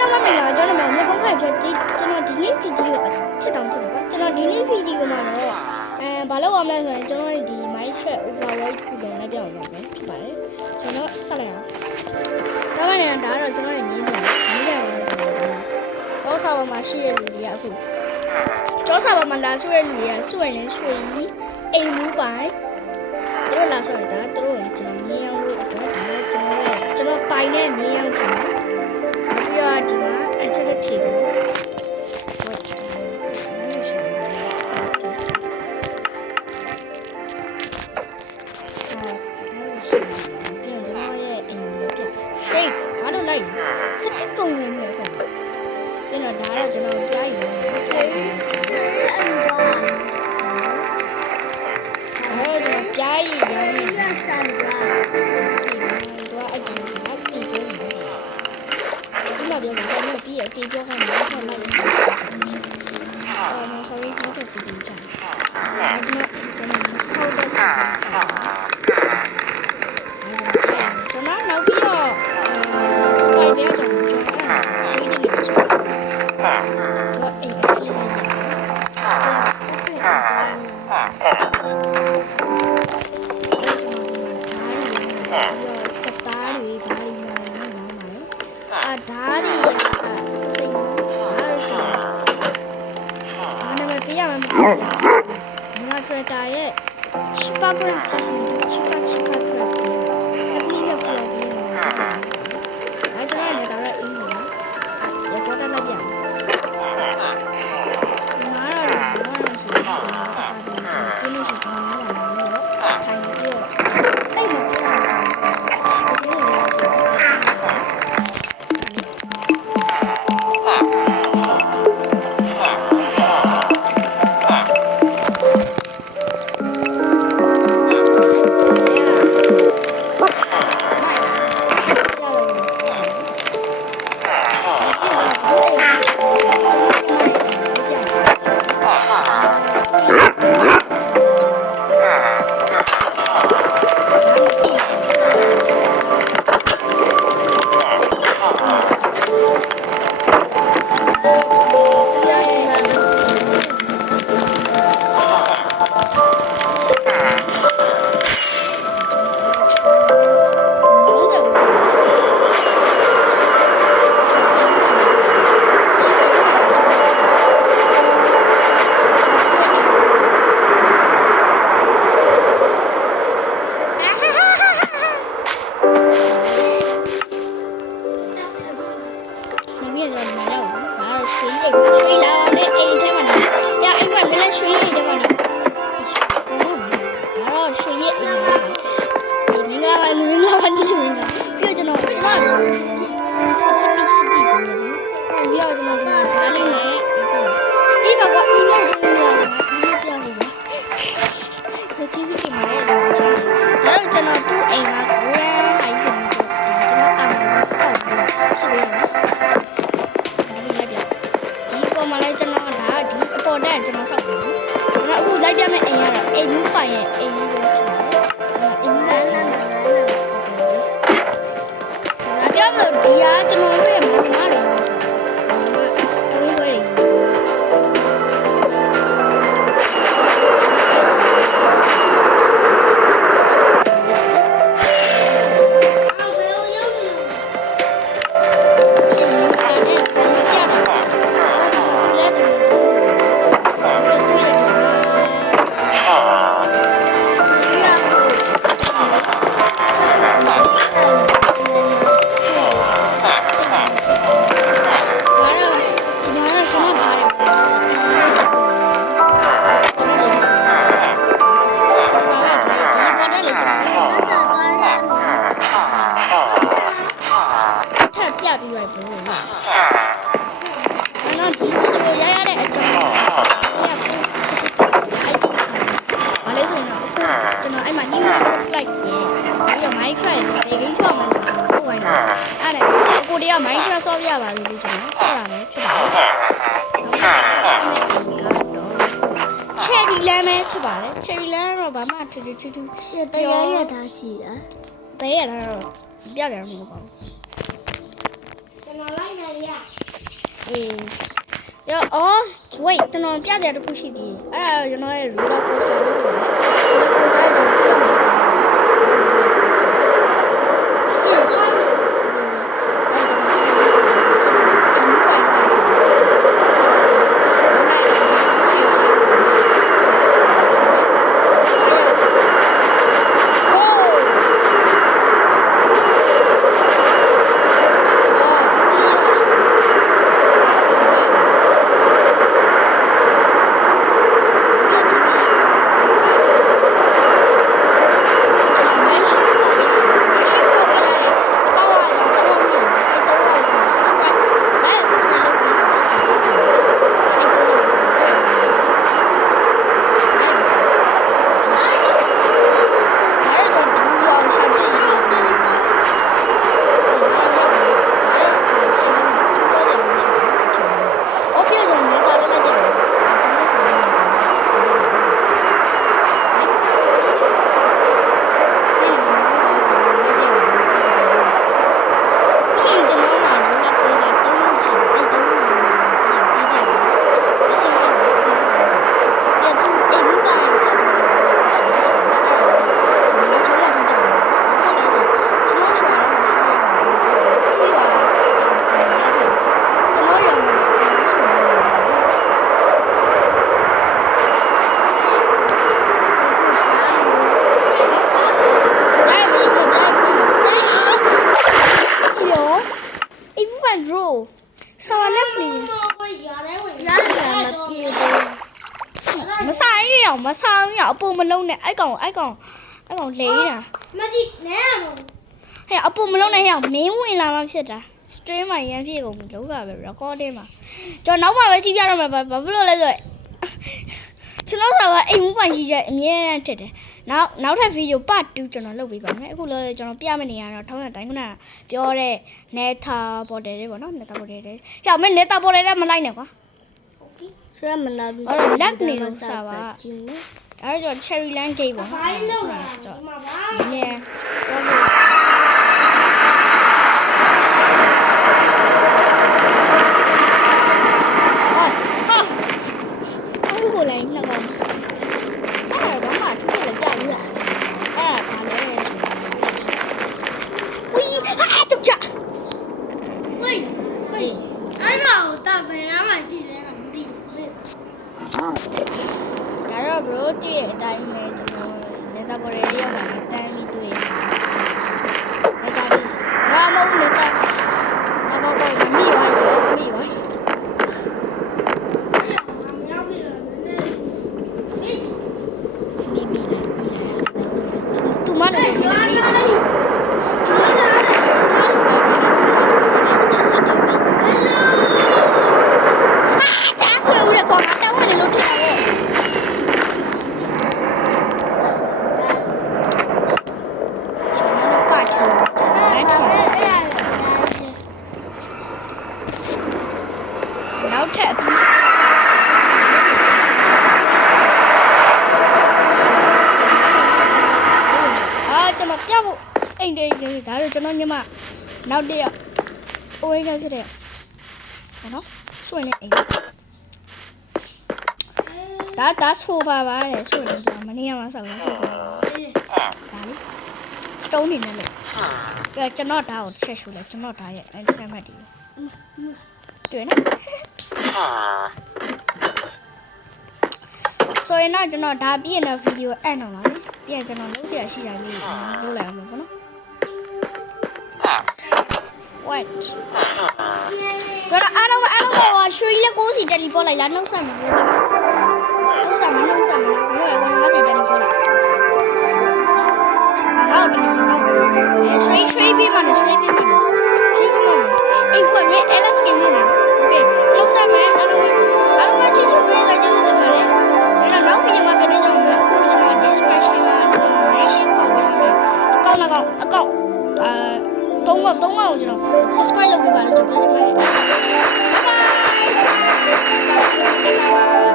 လုံးမင်္ဂလာကျွန်တော်မြေပုံခိုင်ပြဒီကျွန်တော်ဒီနေ့ဗီဒီယိုချက်တောင်ချက်ပါကျွန်တော်ဒီနေ့ဗီဒီယိုမှာတော့ဘာလို့အောင်လဲဆိုရင်ကျွန်တော်ဒီ Minecraft Overworld ကိုလည်းပြောင်းပါမယ်ဖြစ်ပါတယ်ကျွန်တော်ဆက်လိုက်အောင်ဒါမှလည်းဒါတော့ကျွန်တော်ရဲ့မြင်းတယ်ကျောင်းစာပေါ်မှာရှိတဲ့လူတွေကအခုကျောင်းစာပေါ်မှာလာဆွဲတဲ့လူတွေကဆွဲရင်ဆွဲကြီးအိမ်မူးပိုင်တို့လာဆွဲတာတို့ကျွန်တော်မြင်းအောင်လို့အတွက်ဒါကျွန်တော်ပိုင်တဲ့မြင်းအောင်ကျွန်တော်ပြီးတော့ဒီမှာအချက်တစ်ထည့်ပေါ့ပြန်ကျွန်တော်ရဲ့အိမ်ကိုပြဟေးဘာလို့လိုက်စတစ်ကုန်နေတယ်ကွာပြန်တော့ဒါတော့ကျွန်တော်ကြားယူတယ်ကြားယူရတယ်ဆန်လာတော့အရင်ကတီးတယ်ဒီမှာပြောတာလည်းပြီးရတီးပြောခိုင်းတယ်ဆက်လိုက်ဆောရီဟုတ်တယ်ဒီကြကျွန်တော်ဆောက်တဲ့ဆက်ကျွန်တော်နောက်ပြီးတော့စပိုင်တဲ့ကြောင့်ကျွန်တော်အဲ့ဒီလိုတော့အိမ်ကလေးကျွန်တော်ဓာရီစိတ်အားနာမပြရမှာမခရတာရဲ့ချီပါကွန်စီစီချီပါခရတာအပလီကဖလာဒီအားကြရတယ်ဒါလည်းအင်းနော်ရပေါ်တာလည်းပြန်မာရရှိတာဒီလိုရှိတာလည်းထိုင်ပြီးတော့တိတ်မပြတ်Minecraft ဆော့ပြပါလိမ့်မယ်ကျွန်တော်ဆော့ရမယ်ဖြစ်ပါတယ်။ Cherry လမ်းပဲဖြစ်ပါတယ်။ Cherry လမ်းတော့ဘာမှထူးတရားရထားရှိတာ။တရားရတော့ပြရတယ်မဟုတ်ပါဘူး။ ကျွန်တော်လိုက်ရ အေးရောအော် wait ကျွန်တော်ပြတယ်တခုရှိသေးတယ်အဲ့ဒါကျွန်တော်ရဲ့ roller coaster လို့ပြောမဆိုင်ရအောင်မဆောင်ရအောင်အပူမလုံးနဲ့အဲ့ကောင်လေးတာ မဒီနဲမ ဟဲ့အပူမလုံးနဲ့ဟဲ့မင်းဝင်လာမှဖြစ်တာ stream မှာရမ်းပြည့်ကုန်ပြီလောကပဲ recording မှာကျွန်တော်နောက်မှပဲကြည့်ပြတော့မှာဘာဖြစ်လို့လဲဆိုတော့ကျွန်တော်ကအိမ်မူပိုင်ရှိချက်အမြဲတမ်းထစ်တယ်နောက်ထပ် video part 2ကျွန်တော်လုပ်ပေးပါမယ်အခုလည်းကျွန်တော်ပြမနေရတော့ထောင်းတဲ့တိုင်းခုနပြောတဲ့ neta border လေးပေါ့နော် neta border လေးဟဲ့မင်း neta border လေးမလိုက်နဲ့ကွာ ဆွဲမနာဘူး အဲ့တော့လက်နေလို့စားပါအဲ့တော့ cherry land gate ပေါ့နော် ဘိုင်းလောက်လာဒီမှာပါ နည်းပြောလို့အခုကိုလည်းလောက်အောင်အဲ့တော့မှသူ့ကိုကြာပြီလားအဲ့ဒါဘာလဲဝီဟာတော့ကြာ ဝေးအဲ့တော့တပင်နားမှာရှိတယ်မသိဘူး ဒါတော့ bro တည့်ရဲ့အတိုင်းပဲကျွန်တော်နေတာပေါ်လေးရောက်တာတန်းပြီးတွေ့နေတာဒီဘာမှမဟုတ်နေတာတော့ဘာမိသွားပြီသူမလည်းနောက်ထပ်ကျွန်တော်ပြဖို့အိမ်တေးကြီးဒါတော့ကျွန်တော်ညီမနောက်တရက်အိုးရင်းခဲ့တဲ့ဘောနော်ဆွေနေအိမ်ဒါဆိုပါပါတယ်ဆွေနေကြမနေ့ကမှဆောက်ရဖြစ်တယ်ဒါလေစတုံးနေနဲ့လေကျွန်တော်ဒါကိုချက်ရှူလဲကျွန်တော်ဒါရဲ့အန်တမတ်တွေတွေ့နော်ဆိုရင်တော့ကျွန်တော်ဒါပြည့်တဲ့ဗီဒီယိုအဲ့တော့ပါပြည့်ကျွန်တော်လုပ်ရရှိတာလေးလုပ်လိုက်အောင်ပေါ့နော် what ကျွန်တော်အားလုံးရွှေလက်ကိုစီတက်လီပေါ်လိုက်လားနှုတ်ဆက်မှာနှုတ်ဆက်မှာဘယ်လိုလဲစီတက်လီပေါ်လိုက်ဟုတ်တယ်ရွှေပြီးမှလည်းရွှေပြီးမှအေးကွမင်း LS ကမြင်နေโอเคနှုတ်ဆက်မှာအားလုံးချစ်ချစ်ပဲကြည့်ကြပါလေအဲ့တော့နောက်ပြီးမှပြန်နေကြအောင်အခုကျွန်တော် description မှာ nation ခေါ်ပြီးတော့အကောင့်သုံးခေါက်ကျွန်တော် subscribe လုပ်ပေးပါလို့ကျွန်တော်ပြောချင်ပါတယ် bye